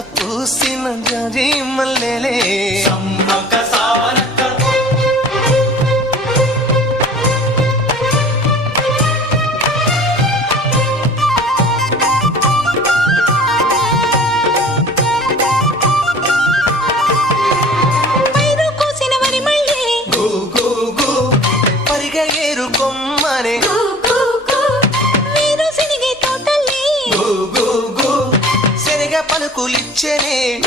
పూసిన జరి మల్లెలే సమ్మక సావనక్క పరిగ ఏరు కొమ్మనే. పలుకులిచ్చెనే.